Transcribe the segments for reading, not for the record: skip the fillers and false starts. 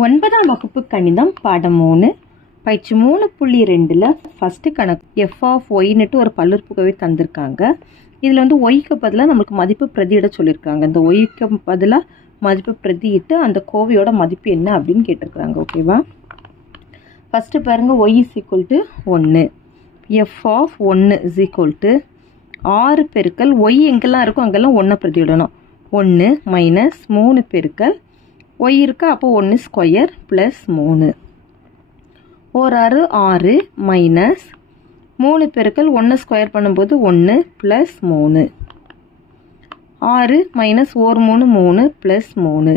9ஆம் வகுப்பு கணிதம் பாடம் 3 பயிற்சி 3.2ல் ஃபஸ்ட்டு கணக்கு எஃப் ஆஃப் ஒய்னுட்டு ஒரு பல்லுறுப்புக்கோவை தந்திருக்காங்க. இதில் வந்து ஒய்க்கு பதிலாக நம்மளுக்கு மதிப்பு பிரதியிட சொல்லியிருக்காங்க. இந்த ஒய்க்கு பதிலாக மதிப்பு பிரதியிட்டு அந்த கோவையோட மதிப்பு என்ன அப்படின்னு கேட்டிருக்காங்க. ஓகேவா? ஃபஸ்ட்டு பாருங்கள், y is equal to 1, f of 1 is equal to 6 பெருக்கல் ஒய் எங்கெல்லாம் இருக்கோ அங்கெல்லாம் 1 பிரதியிடணும். 1 மைனஸ் 3 பெருக்கல் ஒய் இருக்கா, அப்போ 1 ஸ்கொயர் ப்ளஸ் 3 ஒரு 6 மைனஸ் 3 பெருக்கல் 1 ஸ்கொயர் பண்ணும்போது 1 ப்ளஸ் 3 6 மைனஸ் ஒரு 3 3 ப்ளஸ் 3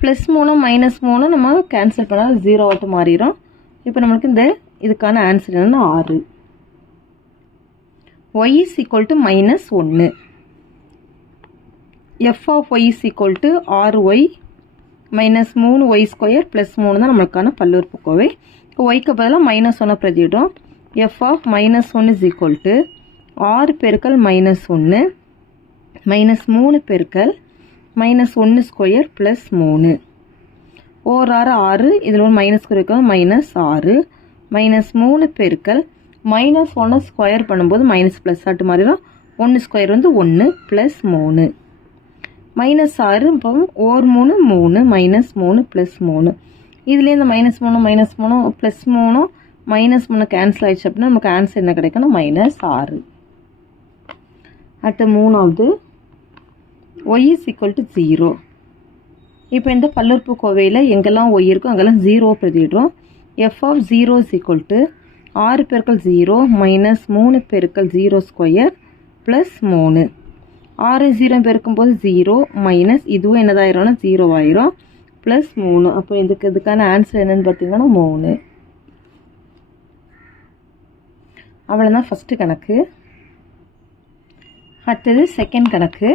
ப்ளஸ் 3 மைனஸ் 3 நம்ம கேன்சல் பண்ணால் 0 ஆட்டு மாறிடும். இப்போ நம்மளுக்கு இதுக்கான ஆன்சர் என்னன்னா 6. y is equal to minus 1. f of y is equal to 6y minus 3y square plus 3 தான் நம்மளுக்கான பல்லுறுப்புக்கோவை. yக்கு பதிலாக minus 1 பிரதியிடும். f of minus 1 is equal to 6 பெருக்கல் மைனஸ் 1 மைனஸ் 3 பெருக்கல் மைனஸ் 1 ஸ்கொயர் ப்ளஸ் 3 ஓர் 6 இதில் ஒரு மைனஸ் குறிக்கும் மைனஸ் 6 மைனஸ் 3 பெருக்கல் மைனஸ் 1 ஸ்கொயர் பண்ணும்போது மைனஸ் ப்ளஸ் ஆட்டு மாறிடும். 1 ஸ்கொயர் வந்து 1 ப்ளஸ் 3 மைனஸ் 6 இப்போ ஓர் 3 3 மைனஸ் 3 ப்ளஸ் 3 இதுலேயே இந்த மைனஸ் 3 ப்ளஸ் 3 மைனஸ் 3 கேன்சல் ஆயிடுச்சு அப்படின்னா நமக்கு ஆன்சர் என்ன கிடைக்கணும், மைனஸ் 6. அடுத்த மூணாவது y is equal to 0. இப்போ இந்த பல்லுறுப்புக்கோவையில் எங்கெல்லாம் y இருக்கோ அங்கெல்லாம் 0 பிரதியிடுறோம். f of 0 is equal to 6 பெருக்கல் 0 மைனஸ் 3 பெருக்கல் 0 ஸ்கொயர் ப்ளஸ் 3 6 0 பெருக்கும்போது 0 மைனஸ் இதுவும் என்னதாயிரம்னா 0 ஆயிரும் ப்ளஸ் 3. அப்போ இதுக்கான ஆன்சர் என்னன்னு பார்த்தீங்கன்னா 3. அவ்வளோதான் ஃபஸ்ட்டு கணக்கு. அடுத்தது செகண்ட் கணக்கு.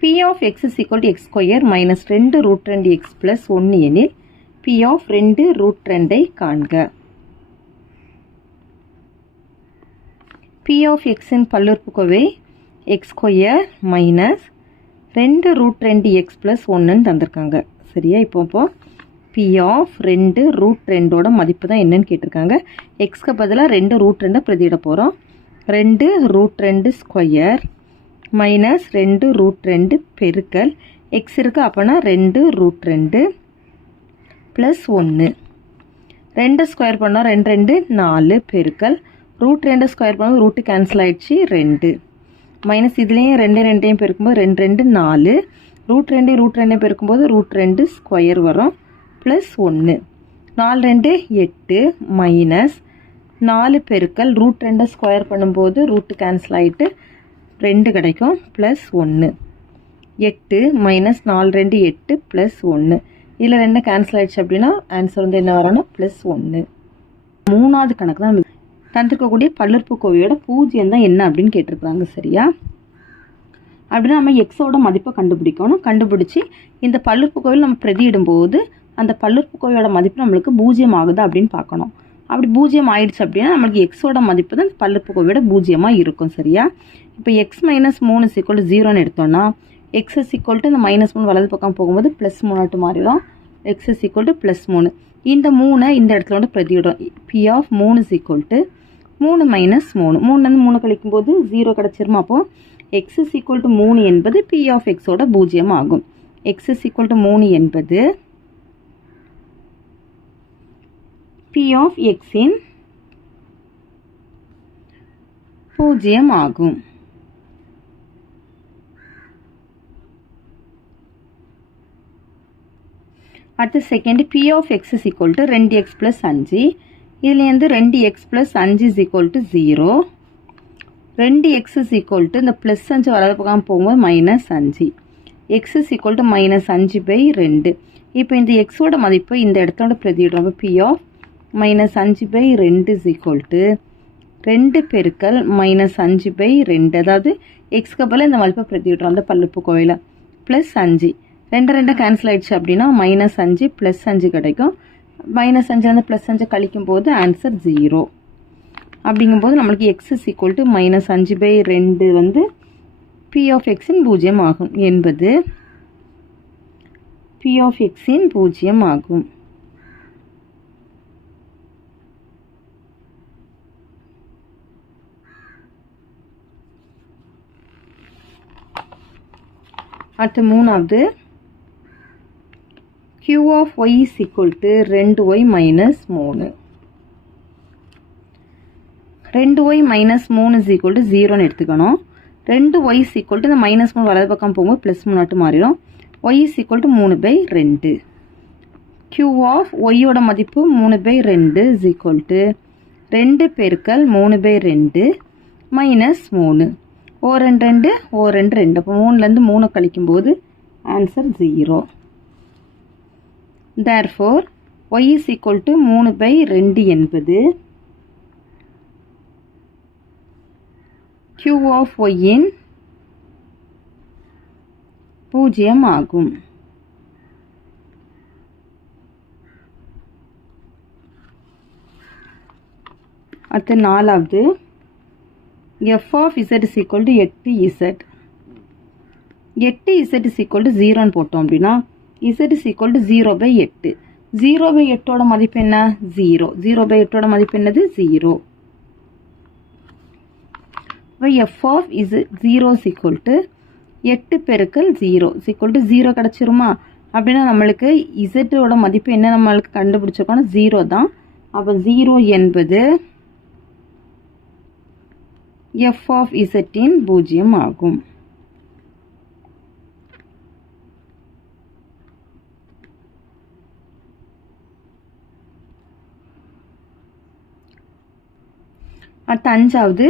p of x is equal to x square minus 2 root 2 x plus 1 எனில் p of 2 ரூட் 2 காண்க. p of x இன் பல்லுறுப்புக்கோவை x square minus 2 root 2 x plus 1ன்னு தந்திருக்காங்க. சரியா? இப்போ பி ஆஃப் 2 ரூட் 2ஓட மதிப்பு தான் என்னன்னு கேட்டிருக்காங்க. எக்ஸ்க்கு பதிலாக 2 ரூட் 2 பிரதியிட போகிறோம். 2 ரூட் 2 ஸ்கொயர் மைனஸ் 2 ரூட் 2 பெருக்கல் எக்ஸ் இருக்குது அப்போனா 2 ரூட் 2 ப்ளஸ் 1 2 ஸ்கொயர் பண்ணால் 2 2 4 பெருக்கல் ரூட் 2 ஸ்கொயர் பண்ணால் ரூட்டு கேன்சல் ஆகிடுச்சு 2 மைனஸ் இதுலேயும் 2 2 பெருக்கும்போது 2 2 4 ரூட் 2 ரூட் 2 பெருக்கும்போது ரூட் 2 ஸ்கொயர் வரும் ப்ளஸ் 1 4 2 8 மைனஸ் 4 பெருக்கல் ரூட் 2 ஸ்கொயர் பண்ணும்போது ரூட்டு கேன்சல் ஆகிட்டு 2 கிடைக்கும் ப்ளஸ் 1 8 மைனஸ் 4 2 8 ப்ளஸ் 1 இதில் 2 கேன்சல் ஆகிடுச்சு அப்படின்னா ஆன்சர் வந்து என்ன வரோன்னா ப்ளஸ் 1. மூணாவது கணக்கு தான் தந்திருக்கக்கூடிய பல்லுறுப்புக்கோவையோட பூஜ்ஜியம் தான் என்ன அப்படின்னு கேட்டிருக்காங்க. சரியா? அப்படின்னா நம்ம எக்ஸோட மதிப்பை கண்டுபிடிக்கணும். கண்டுபிடிச்சி இந்த பல்லுறுப்புக்கோவையில் நம்ம பிரதியிடும்போது அந்த பல்லுறுப்புக்கோவையோட மதிப்பு நம்மளுக்கு பூஜ்ஜியம் ஆகுது அப்படின்னு பார்க்கணும். அப்படி பூஜ்ஜியம் ஆயிடுச்சு அப்படின்னா நம்மளுக்கு எக்ஸோட மதிப்பு தான் இந்த பல்லுறுப்புக்கோவையோட பூஜ்ஜியமாக இருக்கும். சரியா? இப்போ x minus 3 is equal to 0ன்னு எடுத்தோம்னா எக்ஸ் இஸ் ஈக்குவல் டு இந்த மைனஸ் 3 வலது பக்கம் போகும்போது ப்ளஸ் 3 ஆட்டு மாறிடும். X is equal to plus 3 இந்த 3 இந்த இடத்துல வந்து பிரதியிடும். P of 3 is equal to 3 minus 3 3 கழிக்கும்போது 0 கிடச்சிருமா. அப்போ எக்ஸ் இஸ் ஈக்குவல் டு 3 என்பது பி ஆஃப் எக்ஸோட பூஜ்ஜியம் ஆகும். எக்ஸ் இஸ் ஈக்குவல் டு 3 என்பது பி ஆஃப் எக்ஸின் பூஜ்ஜியம் ஆகும். அடுத்து second P of x is equal to 2x plus 5 இதுலேருந்து 2x plus 5 is equal to 0 2x is equal to இந்த ப்ளஸ் 5 வலது பக்கம் போகும்போது minus 5 x is equal to minus 5/2. இப்போ இந்த எக்ஸோட மதிப்பு இந்த இடத்தோட பிரதியிடுறோம். P of minus 5/2 is equal to 2 பெருக்கல் மைனஸ் 5/2 அதாவது எக்ஸ்க்கு பதில் இந்த மதிப்பை பிரதியிடுறோம் அந்த பல்லுறுப்புக்கோவையில் ப்ளஸ் 5 2 கேன்சல் ஆயிடுச்சு அப்படின்னா மைனஸ் 5 ப்ளஸ் 5 கிடைக்கும். மைனஸ் 5 ப்ளஸ் 5 கழிக்கும் போது ஆன்சர் 0. அப்படிங்கும்போது நம்மளுக்கு X is equal to minus 5/2 வந்து பி ஆஃப் எக்ஸின் பூஜ்ஜியம் ஆகும் என்பது P of xன் பூஜ்ஜியம் ஆகும். அடுத்து மூணாவது Q of y is equal to 2y minus 3. 2y minus 3 is equal to 0 எடுத்துக்கணும். 2y is equal to இந்த மைனஸ் 3 வலது பக்கம் போகும்போது ப்ளஸ் 3 ஆட்டு மாறிடும். y is equal to 3/2. Q of y ஓட மதிப்பு 3/2 is equal to 2 பெருக்கல் 3/2 மைனஸ் 3. ஓ 2 2 ஓ 2 2. அப்போ 3லேருந்து 3 கழிக்கும்போது answer 0. Therefore, y is equal to 3/2 என்பது Q of yன் பூஜ்ஜியம் ஆகும். அடுத்து நாலாவது f of z is equal to 8z. 8z is equal to 0 போட்டோம் அப்படின்னா z is equal to 0/8. 0/8 ஓட மதிப்பு என்ன? 0. 0/8 ஓட மதிப்பு என்னது? 0. f of z0 is equal to 8 பெருக்கல் 0 is equal to 0 கிடச்சிருமா? அப்படின்னா நம்மளுக்கு z ஓட மதிப்பு என்ன நம்மளுக்கு கண்டுபிடிச்சிருக்கோம்னா 0 தான். அப்போ 0 என்பது f of zன் பூஜ்ஜியம் ஆகும். அடுத்த அஞ்சாவது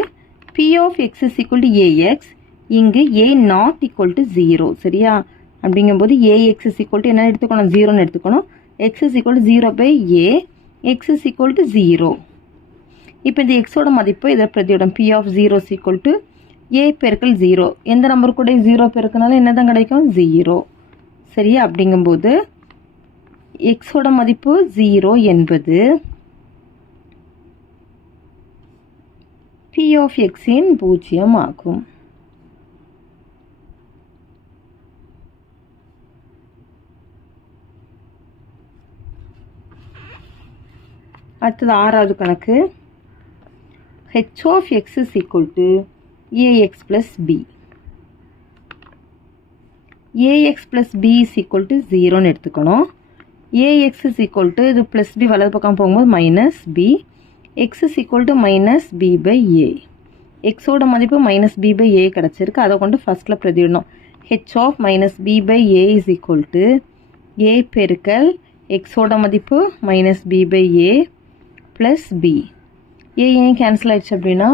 P of x is equal to ax. இங்கு a not equal to 0. சரியா? அப்படிங்கும்போது ax is equal to என்ன எடுத்துக்கணும்? 0 எடுத்துக்கணும். x is equal to 0/a. x is equal to 0. இப்போ இந்த x ஓட மதிப்பு இதை பிரதியிடும். P of 0 is equal to a பெருக்கல் 0. எந்த நம்பர் கூட 0 பெருக்கினாலும் என்ன தான் கிடைக்கும்? 0. சரியா? அப்படிங்கும்போது x ஓட மதிப்பு 0 என்பது P of xன் பூஜ்ஜியம் ஆகும். அடுத்தது ஆறாவது கணக்கு h of x is equal to ax plus b. ax plus b is equal to 0 எடுத்துக்கணும். ax is equal to இது plus b வலது பக்கம் போகும்போது minus b. x is equal to minus b/a. x ஓட மதிப்பு minus b/a கிடச்சிருக்கு. அதை கொண்டு ஃபர்ஸ்ட்டில் பிரதியிடணும். h of minus b/a is equal to a பெருக்கல் x ஓட மதிப்பு minus b/a plus b. a ஏன் கேன்சல் ஆயிடுச்சு அப்படின்னா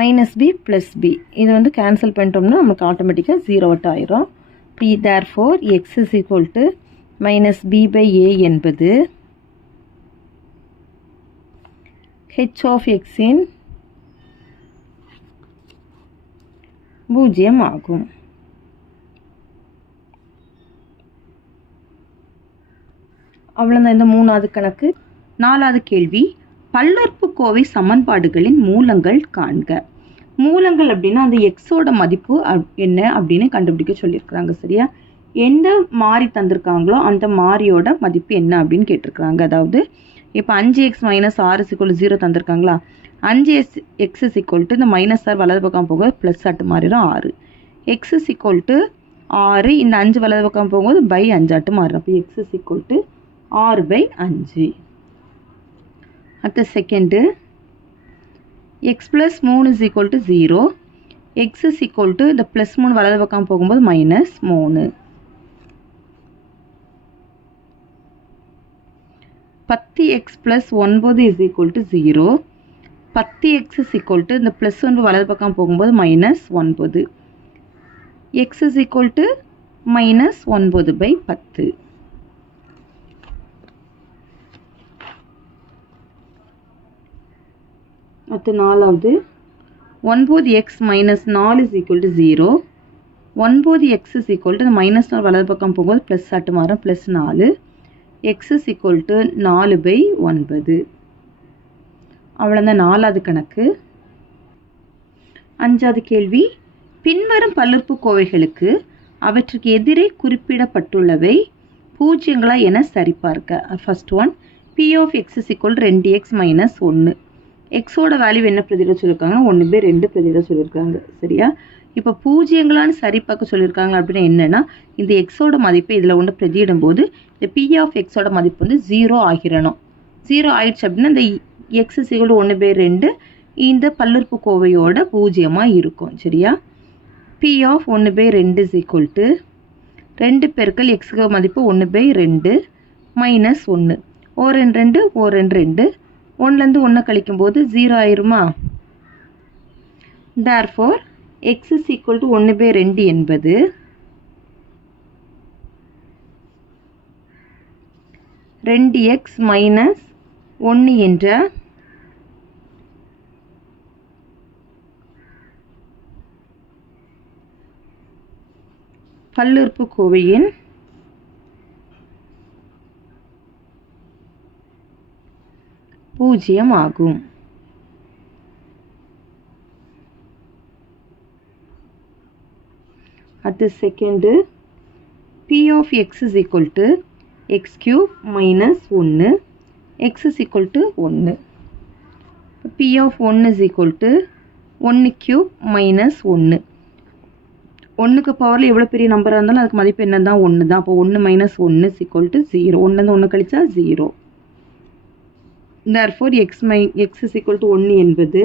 minus b plus b. இது வந்து கேன்சல் பண்ணிட்டோம்னா நமக்கு ஆட்டோமேட்டிக்காக 0 ஆயிரும். therefore x is equal to minus b/a என்பது h of xன் பூஜ்ஜியம் ஆகும். அவ்வளோதான் இந்த மூணாவது கணக்கு. நாலாவது கேள்வி பல்லுறுப்புக்கோவை சமன்பாடுகளின் மூலங்கள் காண்க. மூலங்கள் அப்படின்னா அந்த எக்ஸோட மதிப்பு என்ன அப்படின்னு கண்டுபிடிக்க சொல்லியிருக்கிறாங்க. சரியா? எந்த மாறி தந்திருக்காங்களோ அந்த மாறியோட மதிப்பு என்ன அப்படின்னு கேட்டிருக்கிறாங்க. அதாவது இப்போ 5x minus 6 is equal to 0 தந்திருக்காங்களா? 5x is equal to இந்த மைனஸ் ஆர் வலது பக்கம் போக ப்ளஸ் ஆட்டு மாறிடும் 6. x is equal to 6 இந்த 5 வலது பக்கம் போகும்போது பை 5 ஆட்டு மாறிடும். அப்போ x is equal to 6/5. அடுத்த second x plus 3 is equal to 0. x is equal to இந்த ப்ளஸ் 3 வலது பக்கம் போகும்போது minus 3. 10x plus 9 is equal to 0. 10x is equal to இந்த ப்ளஸ் 1 வலது பக்கம் போகும்போது minus 9. x is equal to minus 9/10. அடுத்து நாலாவது 9x minus 4 is equal to 0. 9x is equal to minus 4 வலது பக்கம் போகும்போது ப்ளஸ் ஆட்டு மாறும் plus 4. x is equal to 4/9. அவ்வளோதான் நாலாவது கணக்கு. அஞ்சாவது கேள்வி பின்வரும் பல்லுறுப்புக்கோவைகளுக்கு அவற்றுக்கு எதிரே குறிப்பிடப்பட்டுள்ளவை பூஜ்ஜியங்களா என சரிபார்க்க. First one p of x is equal to 2x minus 1. எக்ஸோட வேல்யூ என்ன பிரதியிட சொல்லியிருக்காங்கன்னா 1/2 பிரதியிட சொல்லியிருக்காங்க. சரியா? இப்போ பூஜ்ஜியங்களான்னு சரி பார்க்க சொல்லியிருக்காங்க அப்படின்னா என்னென்னா இந்த எக்ஸோட மதிப்பை இதில் ஒன்று பிரதியிடும் போது இந்த p of xோட மதிப்பு வந்து 0 ஆகிரணும். 0 ஆயிடுச்சு அப்படின்னா இந்த x is equal to 1/2 இந்த பல்லுறுப்புக்கோவையோட பூஜ்ஜியமாக இருக்கும். சரியா? p of 1/2 is equal to 2 பெருக்கல் எக்ஸுக்கு மதிப்பு 1/2 மைனஸ் 1. ஓர் 2 ஓர் 2 1லேருந்து 1 கழிக்கும் போது 0 ஆயிருமா? therefore x is equal to 1/2 என்பது 2x மைனஸ் 1 என்ற பல்லுறுப்புக்கோவையின் பூஜ்ஜியம் ஆகும். அடுத்து second p of x is equal to x cube minus 1 x is equal to 1. p of 1 is equal to 1 cube minus 1. 1க்கு பவரில் எவ்வளோ பெரிய நம்பராக இருந்தாலும் அதுக்கு மதிப்பு என்ன தான் 1 தான். அப்போ 1 மைனஸ் 1 is equal to 0. 1லேருந்து 1 கழிச்சா 0. therefore x is equal to 1 என்பது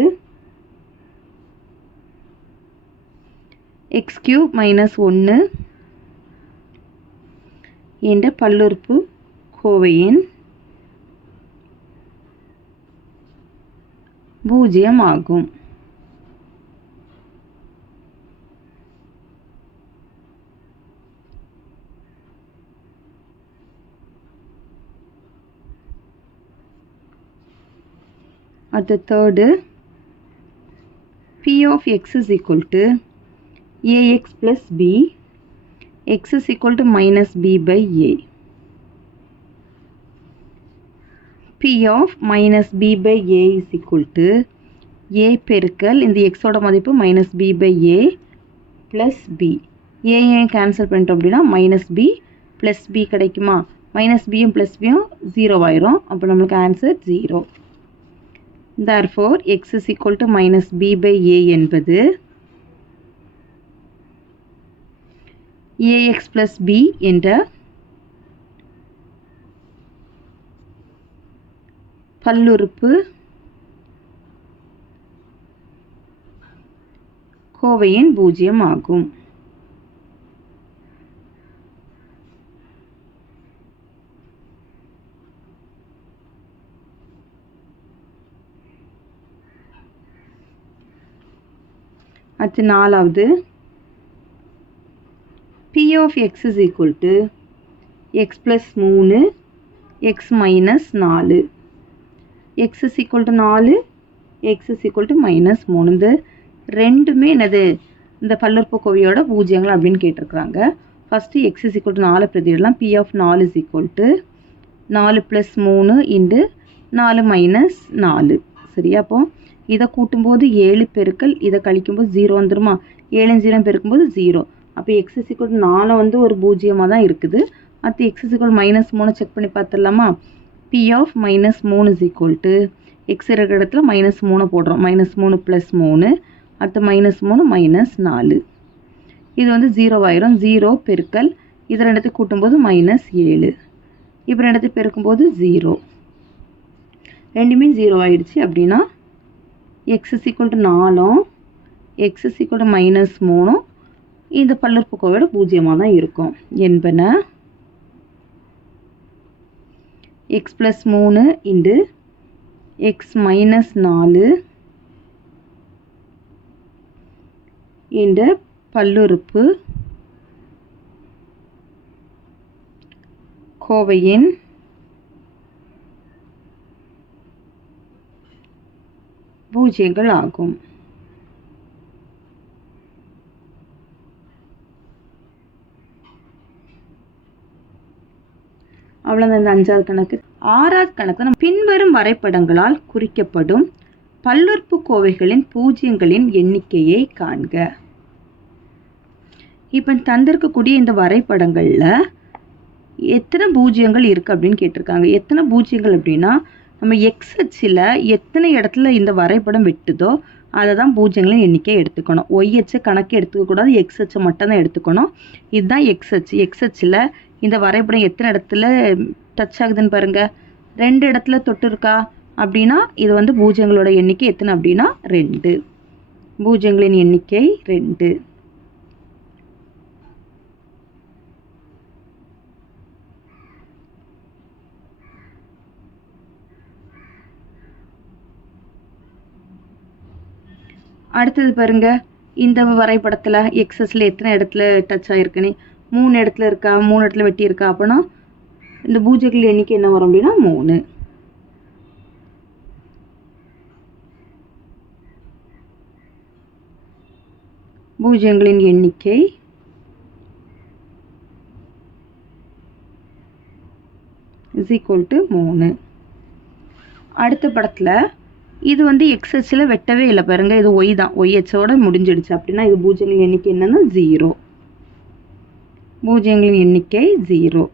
x cube minus 1 என்ற பல்லுறுப்புக்கோவையின் பூஜ்ஜியம் ஆகும். அடுத்த third p of x is equal to ax plus b x is equal to minus b by a. p of minus b by a is equal to a பெருக்கல் இந்த எக்ஸோட மதிப்பு minus b by a plus b. a ஏன் cancel பண்ணிட்டோம் அப்படின்னா minus b plus b கிடைக்குமா? minus b யும் plus b யும் 0 ஆயிரும். அப்போ நம்மளுக்கு answer 0. therefore x is equal to minus b by a என்பது ax plus b என்ற பல்லுறுப்பு கோவையின் பூஜ்ஜியம் ஆகும். அடுத்து நாலாவது p of x is equal to x plus 3 x minus 4. x is equal to 4 x is equal to minus 3. இந்த ரெண்டுமே என்னது இந்த பல்லுறுப்புக்கோவையோட பூஜ்ஜியங்கள் அப்படின்னு கேட்டிருக்கிறாங்க. First x is equal to 4 பிரதியிடலாம். p of 4 is equal to 4 plus 3 into 4 minus 4. சரியா? அப்போ இதை கூட்டும்போது 7 பெருக்கல் இதை கழிக்கும்போது 0 வந்துருமா? 7 0 பெருக்கும்போது 0. அப்போ x is equal to 4 வந்து ஒரு பூஜ்ஜியமாக தான் இருக்குது. அடுத்து x is equal to minus 3 check பண்ணி பார்த்துடலாமா? p of minus 3 is equal to x இருக்கிற இடத்துல minus 3 போடுறோம். minus 3 plus 3 அடுத்து minus 3 minus 4. இது வந்து 0 ஆயிரும். 0 பெருக்கல் இது ரெண்டுத்தையும் கூட்டும்போது minus 7. இப்போ ரெண்டுத்தையும் பெருக்கும்போது 0. ரெண்டுமே 0 ஆயிடுச்சு. அப்படின்னா x is equal to 4 x is equal to minus 3 இந்த பல்லுறுப்புக்கோவையோட பூஜ்ஜியமாக தான் இருக்கும் என்பன x plus 3 into x minus 4 என்ற பல்லுறுப்பு கோவையின் பூஜ்ஜியங்கள் ஆகும். அவ்வளோதான் இந்த 5வது கணக்கு. 6வது கணக்கு நம்ம பின்வரும் வரைபடங்களால் குறிக்கப்படும் பல்லுறுப்புக்கோவைகளின் பூஜ்ஜியங்களின் எண்ணிக்கையை காண்க. இப்போ தந்திருக்கக்கூடிய இந்த வரைபடங்களில் எத்தனை பூஜ்ஜியங்கள் இருக்குது அப்படின்னு கேட்டிருக்காங்க. எத்தனை பூஜ்ஜியங்கள் அப்படின்னா நம்ம எக்ஸ் அச்சில் எத்தனை இடத்துல இந்த வரைபடம் வெட்டுதோ அதை தான் பூஜ்ஜியங்களின் எண்ணிக்கை எடுத்துக்கணும். ஒய் அச்சை கணக்கு எடுத்துக்கக்கூடாது, எக்ஸ் அச்சை மட்டும் தான் எடுத்துக்கணும். இதுதான் எக்ஸ் அச்சு. எக்ஸ் அச்சில் இந்த வரைபடம் எத்தனை இடத்துல டச் ஆகுதுன்னு பாருங்கள். 2 இடத்துல தொட்டு இருக்கா அப்படின்னா இது வந்து பூஜ்ஜியங்களோட எண்ணிக்கை எத்தனை அப்படின்னா 2. பூஜ்ஜியங்களின் எண்ணிக்கை 2. அடுத்தது பாருங்க, இந்த வரைபடத்தில் எக்ஸஸில் எத்தனை இடத்துல டச் ஆகிருக்குன்னு 3 இடத்துல இருக்கா, 3 இடத்துல வெட்டி இருக்கா. அப்படின்னா இந்த பூஜ்ஜியங்கள் எண்ணிக்கை என்ன வரும் அப்படின்னா 3. பூஜ்ஜியங்களின் எண்ணிக்கை is equal to 3. அடுத்த படத்தில் இது வந்து எக்ஸ் அச்சில் வெட்டவே இல்லை பாருங்க, இது ஒய் தான். ஒய் அச்சோட முடிஞ்சிடுச்சு. அப்படின்னா இது பூஜ்ஜியங்களின் எண்ணிக்கை என்னன்னா 0. பூஜ்ஜியங்களின் எண்ணிக்கை 0.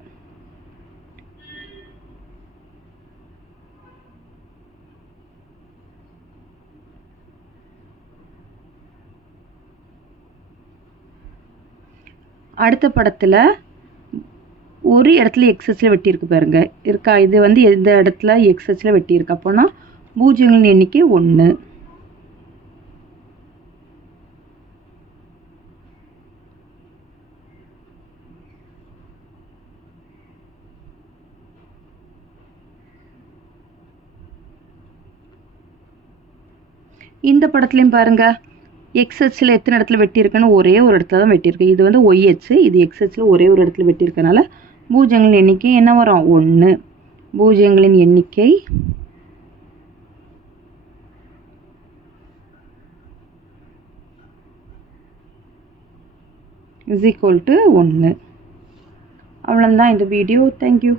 அடுத்த படத்தில் ஒரு இடத்துல எக்ஸ் அச்சில் வெட்டியிருக்கு பாருங்க, இருக்கா. இது வந்து எந்த இடத்துல எக்ஸ் அச்சில் வெட்டியிருக்கு அப்போனா பூஜ்ஜியங்களின் எண்ணிக்கை 1. இந்த படத்துலையும் பாருங்க, எக்ஸ் அச்சில் எத்தனை இடத்துல வெட்டியிருக்குன்னு ஒரே ஒரு இடத்துல தான் வெட்டியிருக்கு. இது வந்து ஒய் அச்சு, இது எக்ஸ் அச்சில் ஒரே ஒரு இடத்துல வெட்டியிருக்கனால பூஜ்ஜியங்களின் எண்ணிக்கை என்ன வரும் 1. பூஜ்ஜியங்களின் எண்ணிக்கை is equal to 1. அவ்வளோதான் இந்த வீடியோ. தேங்க்யூ.